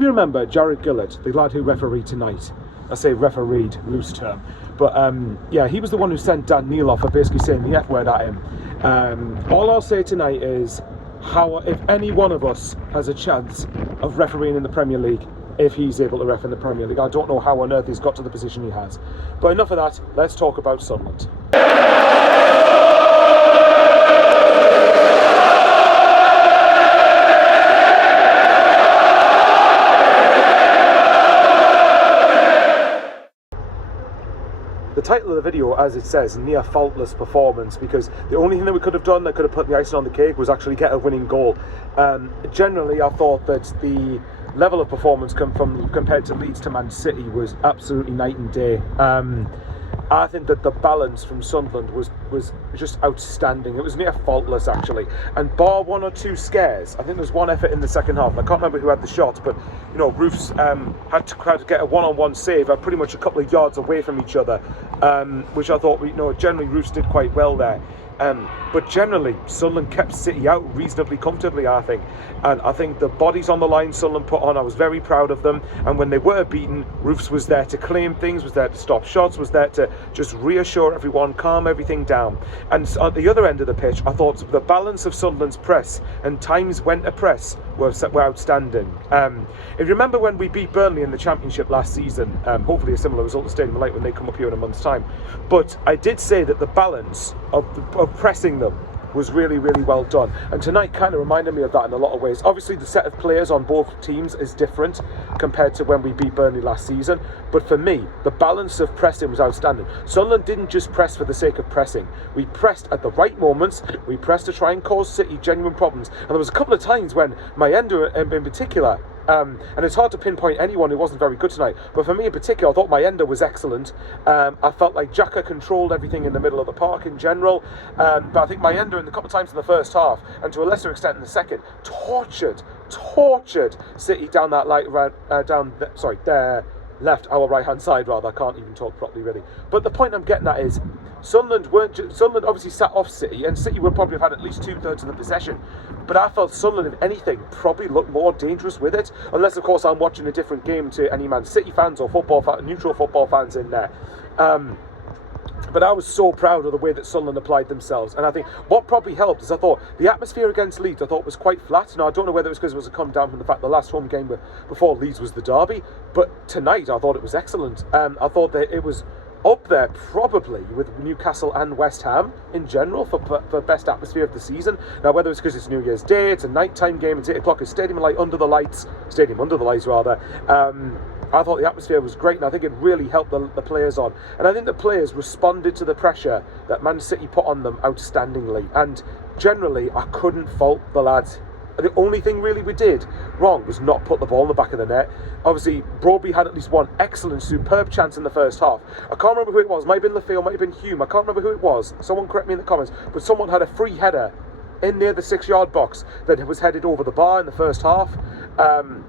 if you remember, Jared Gillett, the lad who refereed tonight, I say refereed, loose term, but yeah, he was the one who sent Dan Neil off for basically saying the F word at him. All I'll say tonight is, if any one of us has a chance of refereeing in the Premier League, if he's able to ref in the Premier League. I don't know how on earth he's got to the position he has. But enough of that, let's talk about Sunderland. The title of the video, as it says, near faultless performance, because the only thing that we could have done that could have put the icing on the cake was actually get a winning goal. Generally, I thought that the level of performance compared to Leeds to Man City was absolutely night and day. I think that the balance from Sunderland was just outstanding. It was near faultless, actually. And bar one or two scares, I think there was one effort in the second half. I can't remember who had the shot, but you know, Roofs had to get a one-on-one save pretty much a couple of yards away from each other, which I thought, you know, generally Roofs did quite well there. But generally, Sunderland kept City out reasonably comfortably, I think. And I think the bodies on the line Sunderland put on, I was very proud of them. And when they were beaten, Roofs was there to claim things, was there to stop shots, was there to just reassure everyone, calm everything down. And at the other end of the pitch, I thought the balance of Sunderland's press and times when to press were outstanding. If you remember when we beat Burnley in the Championship last season, hopefully a similar result to Stadium of Light when they come up here in a month's time. But I did say that the balance of pressing them was really, really well done. And tonight kind of reminded me of that in a lot of ways. Obviously, the set of players on both teams is different compared to when we beat Burnley last season. But for me, the balance of pressing was outstanding. Sunderland didn't just press for the sake of pressing. We pressed at the right moments. We pressed to try and cause City genuine problems. And there was a couple of times when Mayenda in particular, and it's hard to pinpoint anyone who wasn't very good tonight, but for me in particular, I thought Mayenda was excellent. I felt like Xhaka controlled everything in the middle of the park in general, but I think Mayenda in a couple of times in the first half, and to a lesser extent in the second, tortured City down that left, our right-hand side rather. I can't even talk properly really. But the point I'm getting at is, Sunderland obviously sat off City, and City would probably have had at least 2/3 of the possession. But I felt Sunderland, if anything, probably looked more dangerous with it. Unless, of course, I'm watching a different game to any Man City fans or neutral football fans in there. But I was so proud of the way that Sunderland applied themselves. And I think what probably helped is I thought the atmosphere against Leeds, I thought was quite flat. Now, I don't know whether it was because it was a come down from the fact the last home game before Leeds was the derby. But tonight, I thought it was excellent. I thought that it was up there probably with Newcastle and West Ham in general for best atmosphere of the season. Now, whether it's because it's New Year's Day, it's a nighttime game, it's 8 o'clock, it's Stadium under the lights rather. I thought the atmosphere was great, and I think it really helped the players on. And I think the players responded to the pressure that Man City put on them outstandingly. And generally, I couldn't fault the lads. The only thing really we did wrong was not put the ball in the back of the net. Obviously, Broby had at least one excellent, superb chance in the first half. I can't remember who it was. Might have been Lefebvre, might have been Hume. I can't remember who it was. Someone correct me in the comments. But someone had a free header in near the 6-yard box that was headed over the bar in the first half.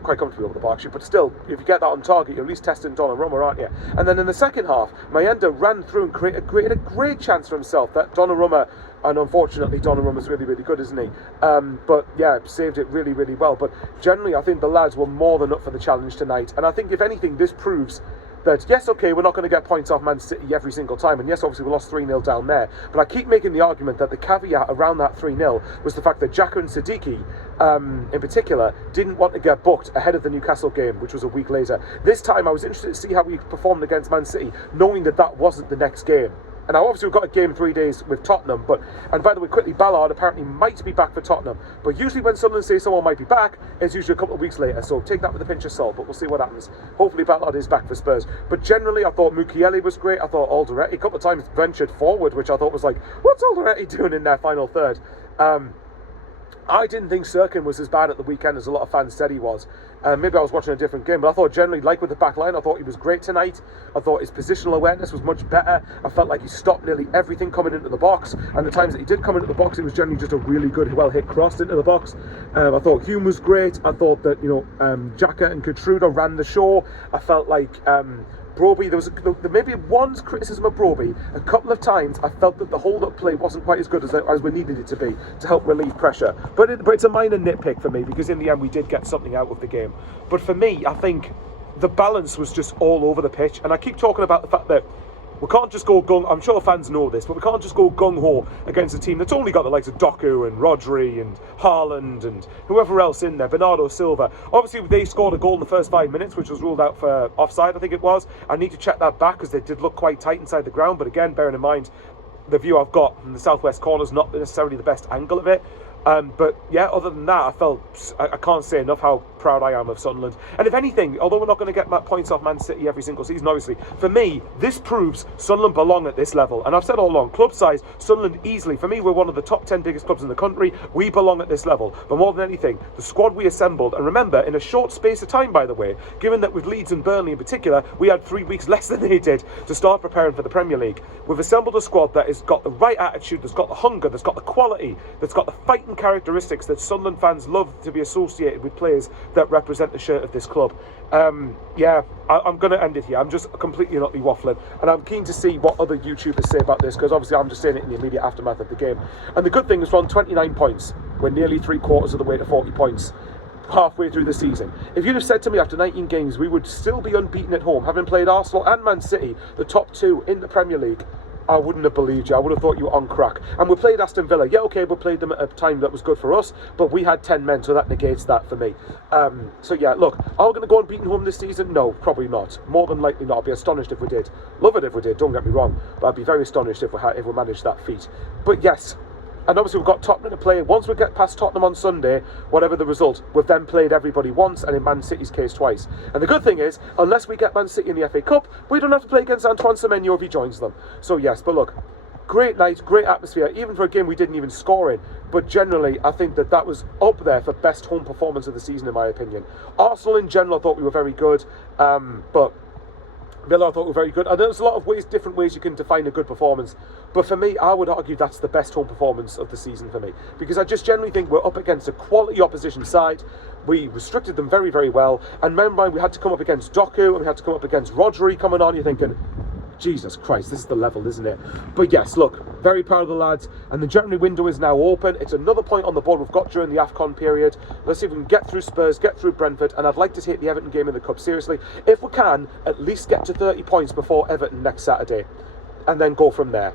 Quite comfortably over the bar, actually. But still, if you get that on target, you're at least testing Donnarumma, aren't you? And then in the second half, Mayenda ran through and created a great chance for himself. That Donnarumma, and unfortunately Donnarumma's really, really good, isn't he? But yeah, saved it really, really well. But generally, I think the lads were more than up for the challenge tonight. And I think, if anything, this proves that, yes, okay, we're not going to get points off Man City every single time, and yes, obviously we lost 3-0 down there, but I keep making the argument that the caveat around that 3-0 was the fact that Xhaka and Siddiqui, in particular, didn't want to get booked ahead of the Newcastle game, which was a week later. This time I was interested to see how we performed against Man City, knowing that that wasn't the next game. And now obviously we've got a game in 3 days with Tottenham, and by the way, quickly, Ballard apparently might be back for Tottenham, but usually when Sunderland say someone might be back, it's usually a couple of weeks later, so take that with a pinch of salt, but we'll see what happens. Hopefully Ballard is back for Spurs. But generally, I thought Mukiele was great. I thought Alderete a couple of times ventured forward, which I thought was like, what's Alderete doing in their final third? I didn't think Sirkin was as bad at the weekend as a lot of fans said he was. Maybe I was watching a different game, but I thought generally, like with the back line, I thought he was great tonight. I thought his positional awareness was much better. I felt like he stopped nearly everything coming into the box, and the times that he did come into the box, it was generally just a really good, well-hit cross into the box. I thought Hume was great. I thought that, Xhaka and Kutruda ran the show. I felt like Broby, there maybe one criticism of Broby. A couple of times I felt that the hold-up play wasn't quite as good as we needed it to be to help relieve pressure. But it's a minor nitpick for me, because in the end we did get something out of the game. But for me, I think the balance was just all over the pitch. And I keep talking about the fact that we can't just go gung. I'm sure fans know this, but we can't just go gung-ho against a team that's only got the likes of Doku and Rodri and Haaland and whoever else in there, Bernardo Silva. Obviously, they scored a goal in the first 5 minutes, which was ruled out for offside, I think it was. I need to check that back, because they did look quite tight inside the ground. But again, bearing in mind, the view I've got from the southwest corner is not necessarily the best angle of it. But yeah, other than that, I can't say enough how proud I am of Sunderland. And if anything, although we're not going to get points off Man City every single season, obviously, for me, this proves Sunderland belong at this level. And I've said all along, club size, Sunderland easily, for me, we're one of the top 10 biggest clubs in the country. We belong at this level. But more than anything, the squad we assembled, and remember, in a short space of time, by the way, given that with Leeds and Burnley in particular, we had 3 weeks less than they did to start preparing for the Premier League. We've assembled a squad that has got the right attitude, that's got the hunger, that's got the quality, that's got the fighting characteristics that Sunderland fans love to be associated with players that represent the shirt of this club. I'm going to end it here. I'm just completely and utterly waffling, and I'm keen to see what other YouTubers say about this, because obviously I'm just saying it in the immediate aftermath of the game. And the good thing is we're on 29 points. We're nearly 3/4 of the way to 40 points halfway through the season. If you'd have said to me after 19 games we would still be unbeaten at home, having played Arsenal and Man City, the top 2 in the Premier League, I wouldn't have believed you. I would have thought you were on crack. And we played Aston Villa. Yeah, okay, we played them at a time that was good for us, but we had 10 men, so that negates that for me. So yeah, look, are we going to go unbeaten home this season? No, probably not. More than likely not. I'd be astonished if we did. Love it if we did, don't get me wrong, but I'd be very astonished if we managed that feat. But yes, and obviously we've got Tottenham to play. Once we get past Tottenham on Sunday, whatever the result, we've then played everybody once, and in Man City's case twice. And the good thing is, unless we get Man City in the FA Cup, we don't have to play against Antoine Semenyo if he joins them. So yes, but look, great night, great atmosphere, even for a game we didn't even score in. But generally, I think that was up there for best home performance of the season, in my opinion. Arsenal in general, I thought we were very good, but Villa I thought were very good. And there's a lot of different ways you can define a good performance. But for me, I would argue that's the best home performance of the season for me. Because I just generally think we're up against a quality opposition side. We restricted them very, very well. And remember, we had to come up against Doku, and we had to come up against Rodri coming on. You're thinking, Jesus Christ, this is the level, isn't it? But yes, look, very proud of the lads. And the January window is now open. It's another point on the board we've got during the AFCON period. Let's see if we can get through Spurs, get through Brentford. And I'd like to take the Everton game in the Cup seriously. If we can, at least get to 30 points before Everton next Saturday. And then go from there.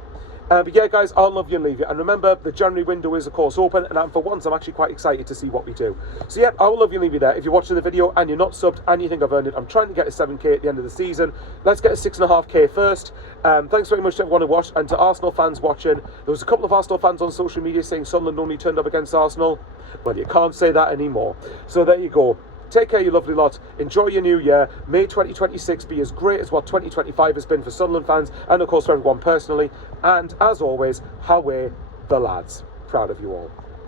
But yeah, guys, I'll love you and leave you. And remember, the January window is, of course, open. And for once, I'm actually quite excited to see what we do. So yeah, I will love you and leave you there. If you're watching the video and you're not subbed and you think I've earned it, I'm trying to get a 7k at the end of the season. Let's get a 6.5k first. Thanks very much to everyone who watched. And to Arsenal fans watching, there was a couple of Arsenal fans on social media saying Sunderland only turned up against Arsenal. Well, you can't say that anymore. So there you go. Take care, you lovely lot. Enjoy your new year. May 2026 be as great as what 2025 has been for Sunderland fans, and of course for everyone personally. And as always, Haway the lads. Proud of you all.